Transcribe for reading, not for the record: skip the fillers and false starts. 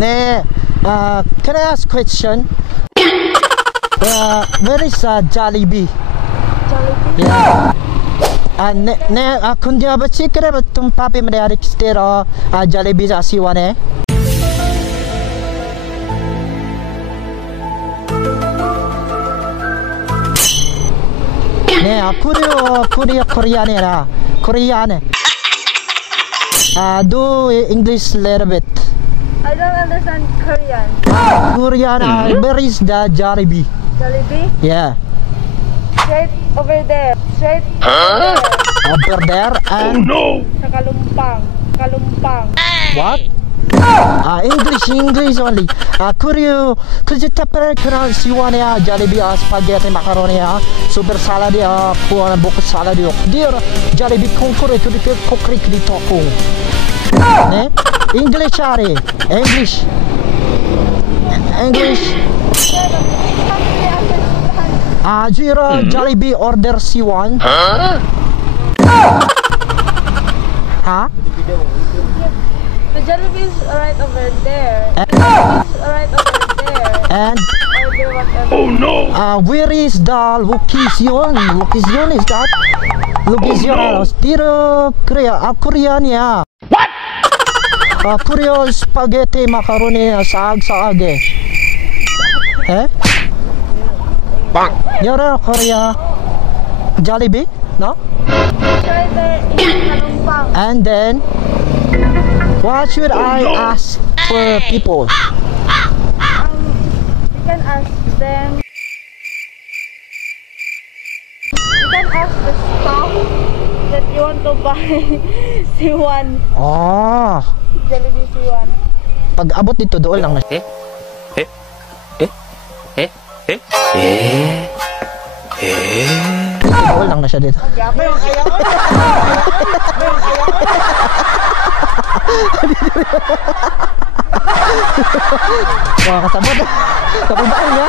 네, can I ask question? Where is Jollibee? Jollibee? Yeah. Kundi apa sih kira betul papi mereka kistero Jollibee asiwane? 네, Korea nera, Korean. Do English little bit. I don't understand Korean. Korean, where is the Jollibee? Jollibee? Yeah. Straight over there. Straight Over there and... Oh no! sa Kalumpang. What? English only. Could you pronounce you want Jollibee spaghetti macaroni super salad puan buku salad dear Jollibee concure to the kokrik di tokung. Ne? English are English. Zero Jollibee order C1. Huh? The Jollibee is right over there. And Order whatever. Oh no! where is the location? Location is that? Location no. Still Korean What? Korean spaghetti macaroni saag eh? Bang! You're Korea Jollibee? No? It's right there in Kalumpang. And then what should I ask for people? You can ask them. You can ask the staff that you want to buy C1. Jollibee C1. Pag abot dito doon lang na doon lang na siya dito. Mga kasabot. Kapag ba niya?